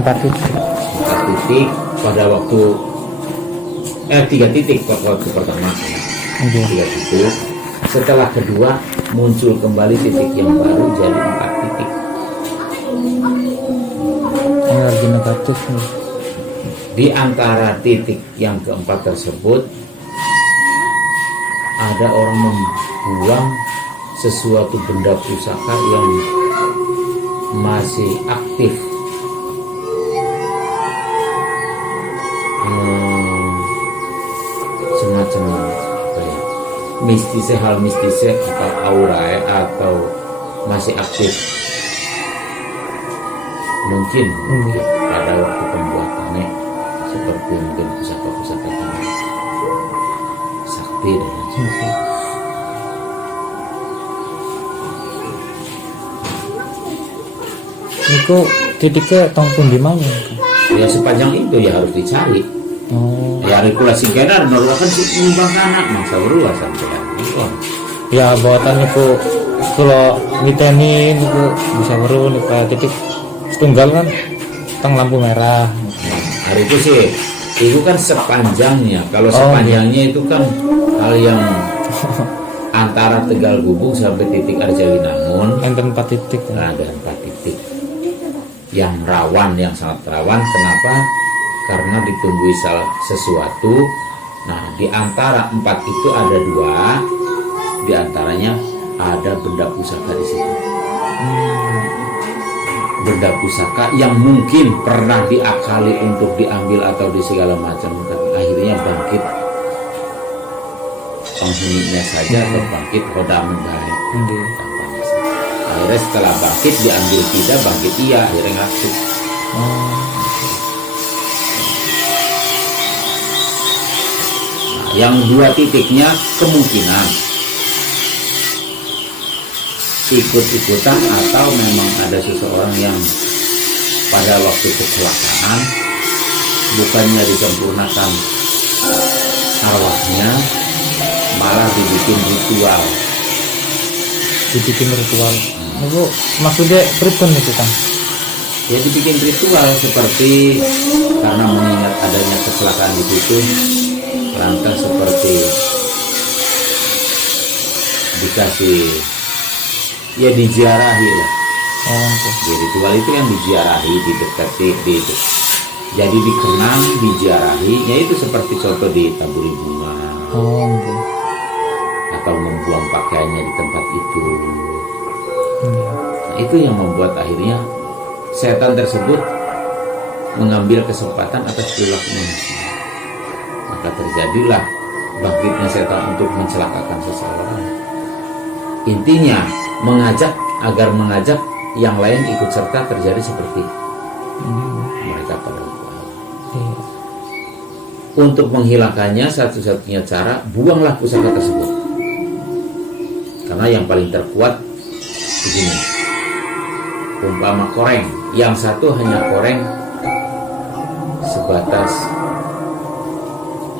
4 titik. 4 titik pada waktu 3 titik waktu pertama. Oke. 3 titik. Setelah kedua muncul kembali titik yang baru jadi 4 titik. Ini lagi negatif nih. Di antara titik yang keempat tersebut ada orang membuang sesuatu benda pusaka yang masih aktif. Semacam hal mistisnya atau aura atau masih aktif mungkin pada waktu pembuatannya, seperti mungkin pusaka-pusaka sakti dan lain-lain. Niku titiknya tongpun di mana? Ya sepanjang itu ya harus dicari. Ya regulasi kena norwakan sih nyumbang anak masa berua sampai ya buatan niku kalau miteni niku bisa baru niku titik tunggal kan teng lampu merah. Hari itu sih itu kan sepanjangnya. Kalau sepanjangnya itu kan hal yang antara Tegal Gubung sampai titik Arjawinangun enten 4 titik. Ada 4 titik yang rawan, yang sangat rawan. Kenapa? Karena ditumbuhi sesuatu. Nah, di antara 4 itu ada 2, di antaranya ada benda pusaka di situ. Benda pusaka yang mungkin pernah diakali untuk diambil atau di segala macam, tapi akhirnya bangkit penghuninya saja atau bangkit roda mendaik. Akhirnya setelah bangkit diambil tidak, bangkit iya, akhirnya ngaku. Yang 2 titiknya kemungkinan ikut-ikutan atau memang ada seseorang yang pada waktu kecelakaan bukannya disempurnakan arwahnya, malah dibikin ritual. Itu maksudnya pripun itu kan? Ya dibikin ritual seperti karena mengingat adanya kecelakaan di situ, lantas seperti dikasih ya diziarahi lah. Jadi ritual itu yang diziarahi, didekati, jadi dikenang, diziarahi. Ya itu seperti contoh ditaburi bunga, atau membuang pakaiannya di tempat itu. Nah, itu yang membuat akhirnya setan tersebut mengambil kesempatan atas perilaku manusia. Maka terjadilah bangkitnya setan untuk mencelakakan seseorang. Intinya mengajak yang lain ikut serta terjadi seperti mereka pada waktu awal. Untuk menghilangkannya satu-satunya cara, buanglah pusaka tersebut. Karena yang paling terkuat begini, umpama koreng, yang satu hanya koreng sebatas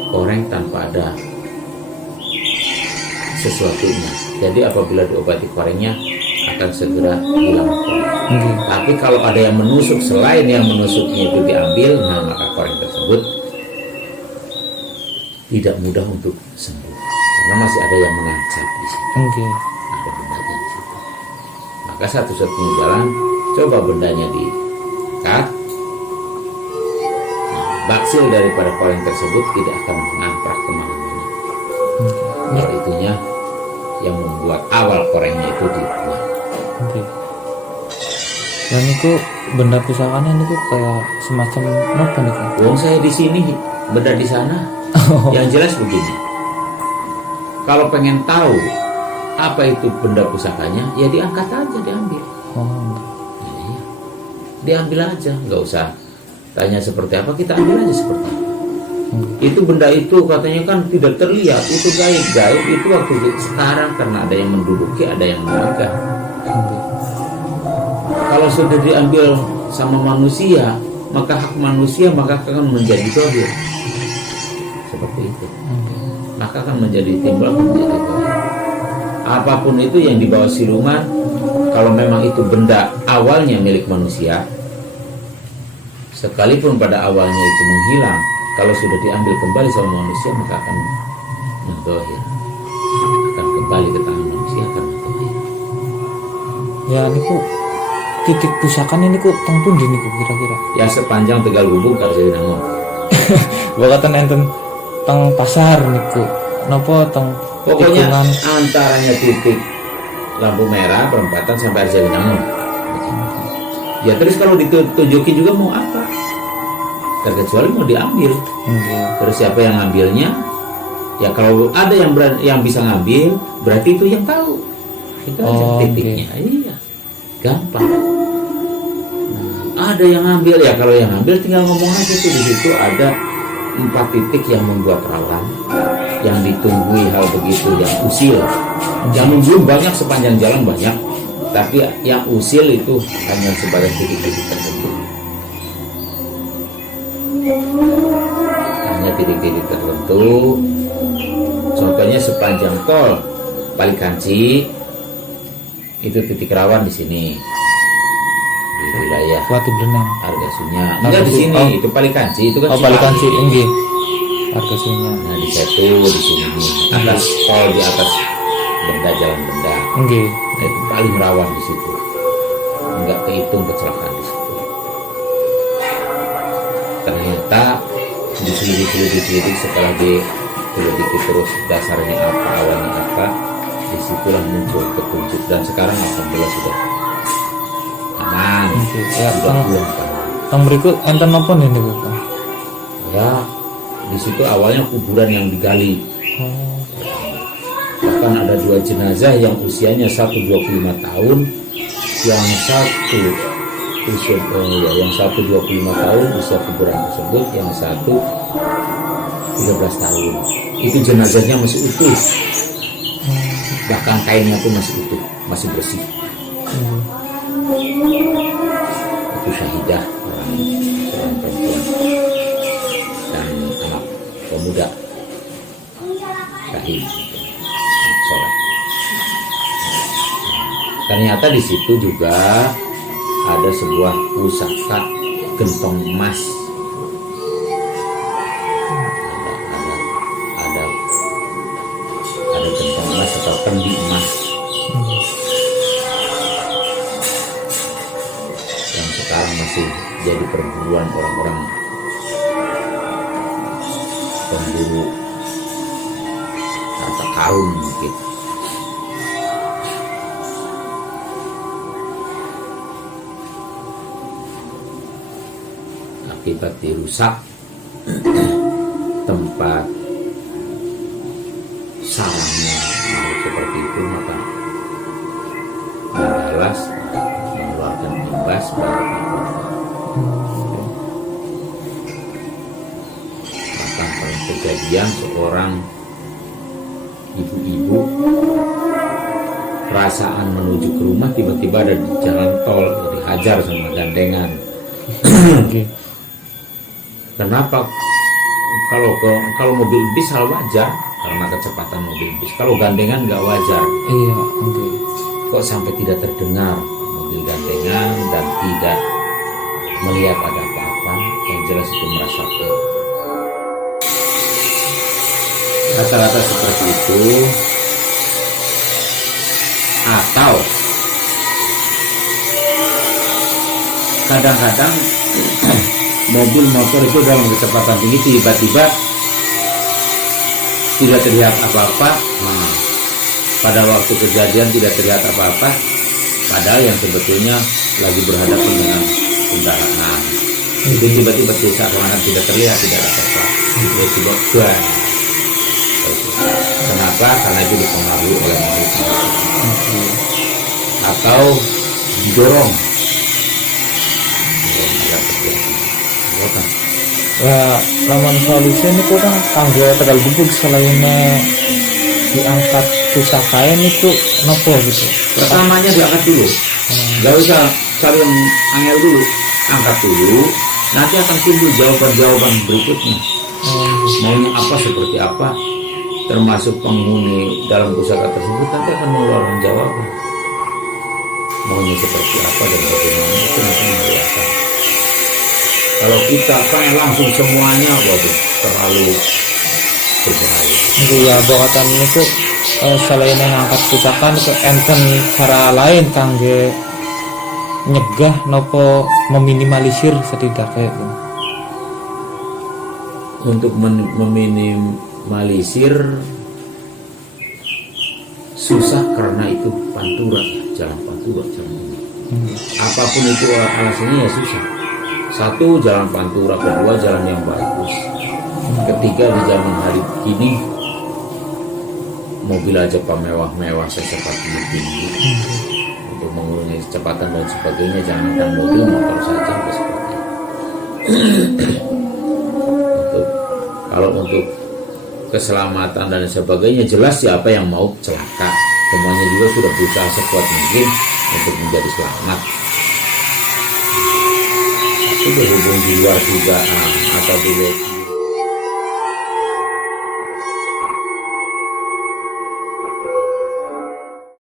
koreng tanpa ada sesuatunya. Jadi apabila diobati korengnya akan segera hilang koreng. Tapi kalau ada yang menusuk, selain yang menusuknya itu diambil, nah maka koreng tersebut tidak mudah untuk sembuh karena masih ada yang mengancam di situ. Ada bendanya di situ. Maka satu-satunya jalan, coba bendanya diikat. Baksil daripada koreng tersebut tidak akan mengamprak kemana-mana. Kalau itunya yang membuat awal korengnya itu dibuang. Dan itu benda pusakanya itu kayak semacam apa nih kan? Saya di sini, benda di sana. Yang jelas begini, kalau pengen tahu apa itu benda pusakanya, ya diangkat aja, diambil. Ya, diambil aja, nggak usah tanya seperti apa, kita ambil aja seperti apa. Itu benda itu katanya kan tidak terlihat, itu gaib itu waktu sekarang karena ada yang menduduki, ada yang memegang. Kalau sudah diambil sama manusia, maka hak manusia maka akan menjadi dohir. Seperti itu. Maka akan menjadi timbal, menjadi dohir. Apapun itu yang dibawa siluman, kalau memang itu benda awalnya milik manusia, sekalipun pada awalnya itu menghilang, kalau sudah diambil kembali sama manusia maka akan mendohir, akan kembali ke tangan manusia, akan mendohir. Ya niku titik pusakan ini ku teng pundi niku kira-kira? Ya sepanjang Tegal Gubuk gak bisa dinamon. Bakatan enten teng pasar niku. Napa teng Pokoknya tikungan? antaranya titik lampu merah perempatan sampai Arjawinangun. Ya terus kalau ditunjukin juga mau apa? Terkecuali mau diambil. Terus siapa yang ngambilnya? Ya kalau ada yang bisa ngambil, berarti itu yang tahu. Itu aja titiknya. Iya, gampang. Ada yang ngambil, ya kalau yang ngambil tinggal ngomong aja tuh, di situ ada 4 titik yang membuat rawan, yang ditunggui hal begitu, yang usil. Yang belum banyak sepanjang jalan banyak, tapi yang usil itu hanya sebagai titik-titik tertentu. Hanya titik-titik tertentu. Contohnya sepanjang tol Palikanci itu titik rawan di sini. Di wilayah Watu Blenang. Argasunya. Enggak di sini, itu Palikanci, itu kan. Oh, Palikanci nggih. Argasunya. Nah, di satu di sini nih. Atas tol, di atas benda jalan benda. Nggih. Nah, itu paling rawan di situ. Enggak kehitung kecelakaan di situ. Ternyata diselidik setelah diselidiki terus dasarnya apa, awalnya apa, disitulah muncul petunjuk, dan sekarang alhamdulillah sudah aman. Ya, sudah pulang tahun. Teng berikut enten napa nih niku? Ya, di situ awalnya kuburan yang digali. Bahkan ada 2 jenazah yang usianya satu 25 tahun, yang satu yang satu 25 tahun usia kuburan tersebut, yang satu 13 tahun. Itu jenazahnya masih utuh. Bahkan kainnya pun masih utuh, masih bersih. Itu syahidah, orang perempuan dan anak pemuda syahid, anak soleh. Ternyata di situ juga ada sebuah pusaka gentong emas. Ada gentong emas atau kendi emas yang sekarang masih jadi perburuan orang-orang pemburu harta karun mungkin. Akibat dirusak tempat sarangnya seperti itu, maka membalas mengeluarkan imbas bagi bahkan pernah kejadian seorang ibu-ibu perasaan menuju ke rumah, tiba-tiba ada di jalan tol dihajar sama gandengan. Kenapa? Kalau mobil bis hal wajar karena kecepatan mobil bis. Kalau gandengan nggak wajar. Iya, Kok sampai tidak terdengar mobil gandengan dan tidak melihat ada apa-apa? Yang jelas itu merasa rata-rata seperti itu. Atau kadang-kadang mobil motor itu dalam kecepatan tinggi tiba-tiba tidak terlihat apa-apa. Nah, pada waktu kejadian tidak terlihat apa-apa, padahal yang sebetulnya lagi berhadapan dengan kendaraan. Itu tiba-tiba seakan-akan tidak terlihat, tidak ada apa-apa. Tiba-tiba bang. Kenapa? Karena itu dipengaruhi oleh manusia. Atau didorong. Lah, laman solusi ini kurang kanggo Tegal Gubuk selain diangkat pusaka itu nopo gitu. Pertamanya diangkat dulu, nggak usah kalian angel dulu, angkat dulu, nanti akan timbul jawaban-jawaban berikutnya. Maunya apa, seperti apa, termasuk penghuni dalam pusaka tersebut nanti akan mengeluarkan jawaban. Maunya seperti apa dan bagaimana itu nanti menjelaskan. Kalau kita pengen langsung semuanya, waduh, terlalu berbahaya. Itu ya bokatan niku selain ngangkat pusakan ke enten cara lain kangge nyegah nopo meminimalisir setidaknya itu. Untuk meminimalisir susah karena itu pantura, jalan pantura, jalan ini. Apapun itu alasannya ya susah. Satu, jalan pantura. Kedua, jalan yang bagus. Ketiga, di zaman hari kini mobil aja mewah-mewah secepat tinggi. Untuk mengurangi kecepatan dan sebagainya, jangankan mobil, motor saja seperti kalau untuk keselamatan dan sebagainya jelas siapa yang mau celaka, semuanya juga sudah berusaha sekuat mungkin untuk menjadi selamat. Itu berhubung di luar juga atau di luar